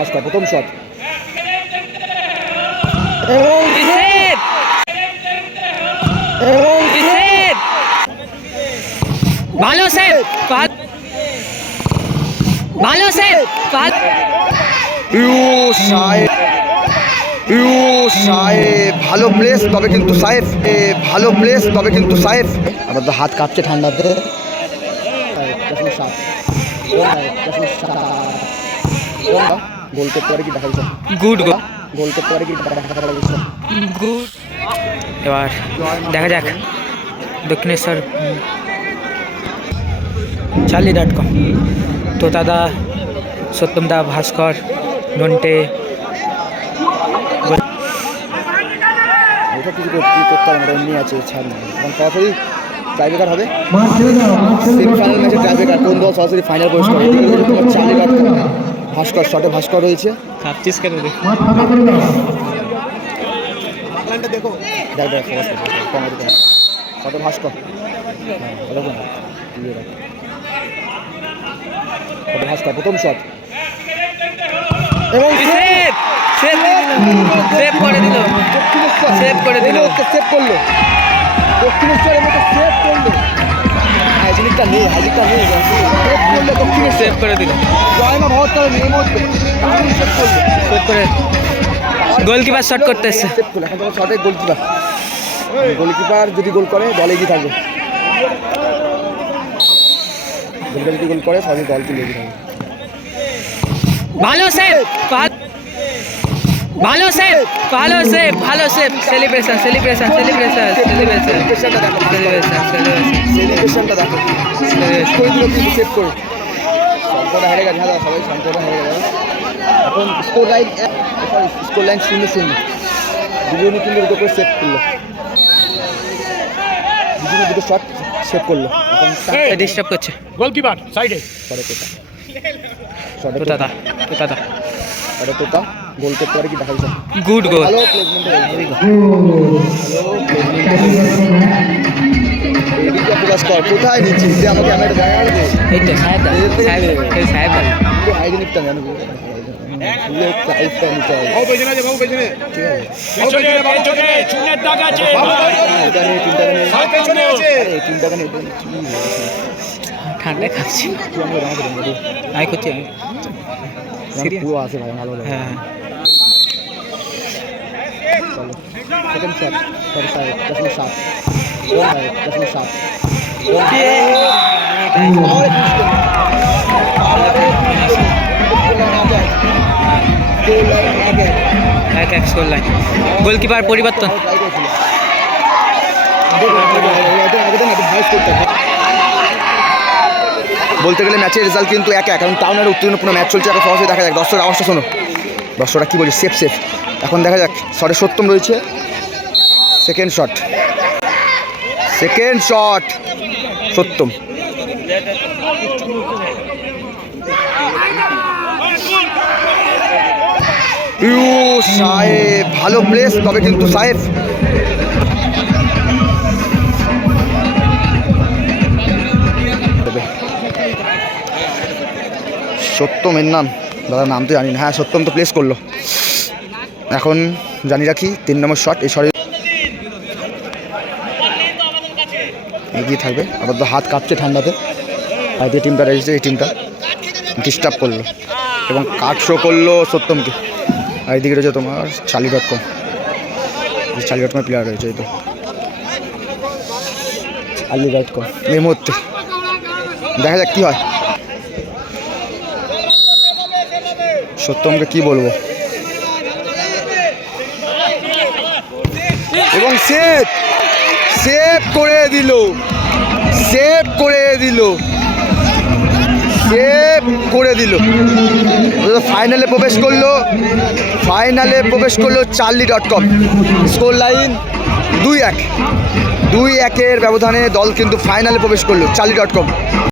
ভাস্কর প্রথম শট! ভালো সেভ ভালো সেভ ইউ সাহেব ইউ সাহেব ভালো প্লেস তবে কিন্তু সাহেব এ, ভালো প্লেস তবে কিন্তু সাহেব। আবার তো হাত কাঁপছে ঠান্ডাতে গোল করতে পারে কি দেখা যাচ্ছে? গুড গো। গোল করতে পারে কি দেখা যাচ্ছে? গুড। এবার দেখা যাক। দক্ষিণেশ্বর। Charlie dot com. তো দাদা সত্যম দা ভাস্কর নন্টে। ওটা কিছু করতে হবে? না এমনি আছে ছাড় না। সরাসরি টাইব্রেকার হবে। সেমিফাইনাল ম্যাচে টাইব্রেকার কোন দল সরাসরি ফাইনাল প্রবেশ করে? চার্লি ডট কম। ভাস্কর শটে ভাস্কর রয়েছে। কাঁপছিস কেন রে? দেখ। শটে ভাস্কর। হ্যাঁ। শটে ভাস্কর প্রথম শট এবং সেভ সেভ সেভ। করে দিল Save করে দিল। সেভ করল। দক্ষিণেশ্বর এর সেভ করল। হাইজিনিকটা নেই হাইজিনিকটা নেই দক্ষিণেশ্বর সেভ করে দিল। জয়মা ভবতার নেই মধ্যে দারুণ সেভ করল সেভ করে। গোলকিপার শট করতে এসছে সেভ করল এখন তোমার শটে গোলকিপার গোলকিপার যদি গোল করে দলে এগিয়ে থাকবে? গোলকিপার যদি গোল করে সবই দল এগিয়ে থাকবে? ভালো সেভ ভালো সেভ ভালো সেভ ভালো save celebration celebration celebration celebration celebration celebration সেলিব্রেশনটা দেখো করে দিল কিন্তু সেভ হ্যাঁ দাদা, সবাই সম্পূর্ণ এখন স্কোর লাইন স্কোর লাইন শূন্য শূন্য দুজনে কিন্তু করল দুজনে দুটো শট সেভ করল ডিস্টার্ব করছে গোলকিপার সাইডে তোতা শটে দাদা দাদা শটে তোতা গোল করতে পারে কি দেখা যাচ্ছে গুড গোল ভালো প্লেসমেন্টে এদিকে ফোকাস কর কোথায় নিচ্ছিস? যে আমাকে দেখা যাবে এই তো সাহেব সাহেব এই সাহেব হাইজেনিকটা জানো। এটা ঠান্ডায় খাচ্ছি। আমি করছি আমি Serious? পুরো আছে ভাই ভালো লাগে হ্যাঁ সেকেন্ড শট সরি সাইড দশমিক সাত দশমিক সাত এক এক স্কোর লাইন গোলকিপার পরিবর্তন বলতে গেলে ম্যাচের রেজাল্ট কিন্তু এক এক কারণ টাউনের উত্তীর্ণপূর্ণ ম্যাচ চলছে, এখন সরাসরি দেখা যাক। দর্শক আওয়াজটা শোনো। দর্শকরা কী বলছে? সেফ সেফ এখন দেখা যাক শটে সত্যম রয়েছে। Second shot second shot Satyam you, সাহেব, ভালো প্লেস তবে কিন্তু সাহেব সত্যম এর নাম দাদার নাম তো জানি না। হ্যাঁ সত্যম তো প্লেস করল। এখন জানি রাখি, তিন নম্বর শট এই শটে এগিয়ে থাকবে। আবার তো হাত কাঁপছে ঠান্ডাতে। আর যে টিমটা রয়েছে, এই টিমটা ডিস্টার্ব করল। এবং কাট শো করল সত্যমকে। আর এদিকে রয়েছে তোমার চালি ডট কম চালি ডট কমের প্লেয়ার রয়েছে, এই তো। আলি ডট কম এই মুহূর্তে। দেখা যাক কী হয়। সত্যমকে কি বলব? এবং সেভ সেভ করে দিল। সেভ করে দিল। সেভ করে দিল। ফাইনালে প্রবেশ করল। ফাইনালে প্রবেশ করল Charlie dot com score line দুই এক। দুই একের ব্যবধানে দল কিন্তু ফাইনালে প্রবেশ করল চার্লি ডট কম